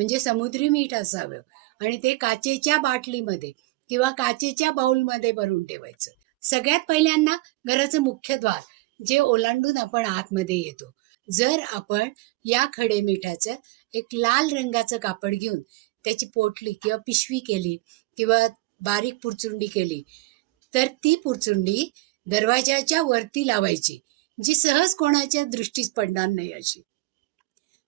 म्हणजे समुद्री मीठ असावं. आणि ते काचेच्या बाटलीमध्ये किंवा काचेच्या बाउलमध्ये भरून ठेवायचं. सगळ्यात पहिल्यांदा घराचं मुख्य द्वार जे ओलांडून आपण आतमध्ये येतो. जर आपण या खडे मिठाचं एक लाल रंगाचं कापड घेऊन त्याची पोटली किंवा पिशवी केली किंवा बारीक पुरचुंडी केली तर ती पुरचुंडी दरवाजाच्या वरती लावायची जी सहज कोणाच्या दृष्टीस पडणार नाही अशी.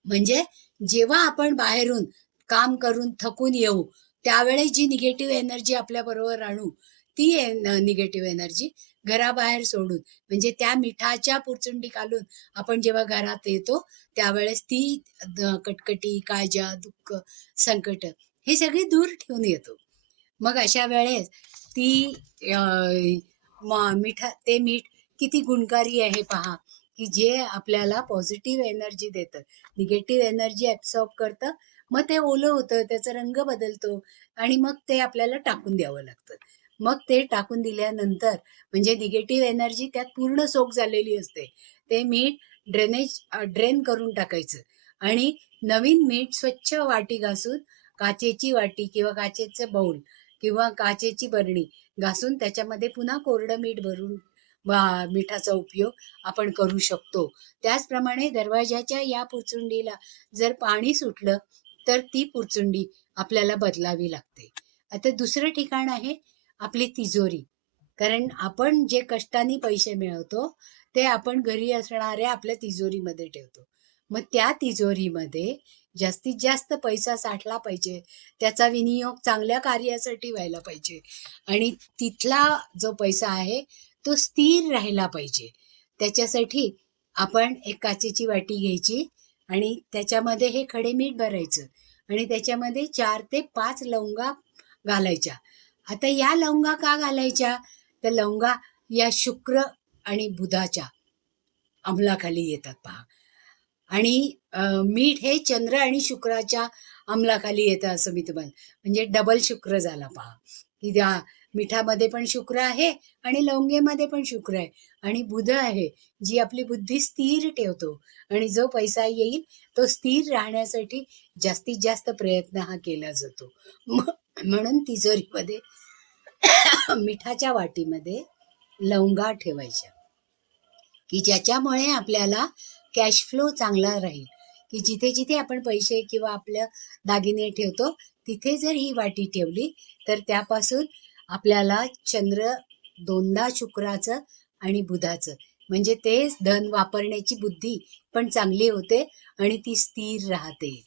म्हणजे जेव्हा आपण बाहेरून काम करून थकून येऊ त्यावेळेस जी निगेटिव्ह एनर्जी आपल्या बरोबर आणू ती निगेटिव्ह एनर्जी घराबाहेर सोडून म्हणजे त्या मिठाच्या पुरचुंडी घालून आपण जेव्हा घरात येतो त्यावेळेस ती कटकटी काळजा दुःख संकट हे सगळे दूर ठेवून येतो. मग अशा वेळेस ती मिठा ते मीठ किती गुणकारी आहे पहा. की जे आपल्याला पॉझिटिव्ह एनर्जी देतं. निगेटिव्ह एनर्जी ॲब्सॉर्ब करतं. मग ते ओलं होतं त्याचा रंग बदलतो आणि मग ते आपल्याला टाकून द्यावं लागतं. मग ते टाकून दिल्यानंतर म्हणजे निगेटिव्ह एनर्जी त्यात पूर्ण सोक झालेली असते. ते मीठ ड्रेनेज ड्रेन करून टाकायचं. आणि नवीन मीठ स्वच्छ वाटी घासून काचेची वाटी किंवा काचेचं बाऊल किंवा काचेची बरणी घासून त्याच्यामध्ये पुन्हा कोरडं मीठ भरून मिठाचा उपयोग आपण करू शकतो. त्याचप्रमाणे दरवाजाच्या या पुरचुंडीला जर पाणी सुटलं तर ती पुरचुंडी आपल्याला बदलावी लागते. आता दुसरं ठिकाण आहे आपली तिजोरी. कारण आपण जे कष्टाने पैसे मिळवतो ते आपण घरी असणाऱ्या आपल्या तिजोरीमध्ये ठेवतो. मग त्या तिजोरीमध्ये जास्तीत जास्त पैसा साठला पाहिजे त्याचा विनियोग चांगल्या कार्यासाठी व्हायला पाहिजे. आणि तिथला जो पैसा आहे तो स्थिर राहिला पाहिजे. त्याच्यासाठी आपण एक काचेची वाटी घ्यायची आणि त्याच्यामध्ये हे खडे मीठ भरायचं आणि त्याच्यामध्ये चार ते पाच लवंगा घालायच्या. आता या लवंगा का घालायच्या? तर लवंगा या शुक्र आणि बुधाच्या अंमलाखाली येतात पहा. आणि मीठ हे चंद्र आणि शुक्राच्या अंमलाखाली येतं असं मी तुम्हाला म्हणजे डबल शुक्र झाला पहा. की त्या मिठामध्ये पण शुक्र आहे आणि लवंगेमध्ये पण शुक्र आहे. आणि बुध आहे जी आपली बुद्धी स्थिर ठेवतो आणि जो पैसा येईल तो स्थिर राहण्यासाठी जास्तीत जास्त प्रयत्न हा केला जातो. म्हणून तिजोरीमध्ये मिठाच्या वाटीमध्ये लवंगा ठेवायच्या. की ज्याच्यामुळे आपल्याला कॅश फ्लो चांगला राहील. की जिथे जिथे आपण पैसे किंवा आपल्या दागिने ठेवतो तिथे जर ही वाटी ठेवली तर त्यापासून आपल्याला चंद्र दोनदा शुक्राचं आणि बुधाचं. म्हणजे ते धन वापरण्याची बुद्धी पण चांगली होते आणि ती स्थिर राहते.